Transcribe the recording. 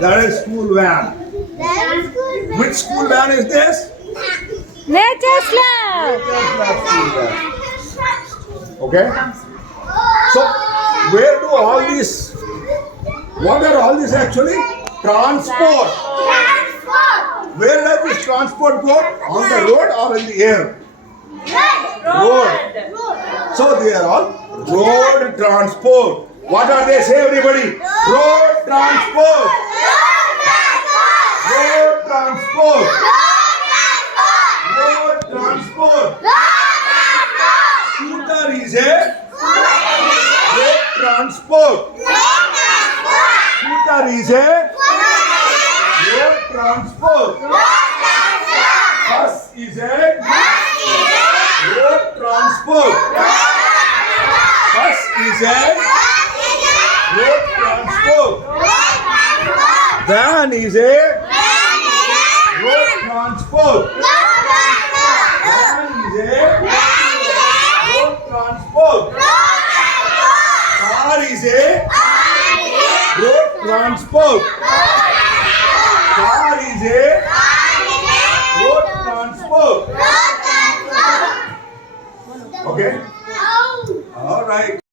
That is school van. Which school van is this? Nature's love. Okay. So where do all these? What are all these actually? Transport. Where does this transport go? On the road or in the air? Road. So they are all road transport. What are they? Say everybody. Road transport. Road transport. Road transport. Scooter is a road transport. Scooter is a road transport. Bus is a road transport. Bus is a road transport. Van is a road transport. Van is a road transport. Car is a road transport.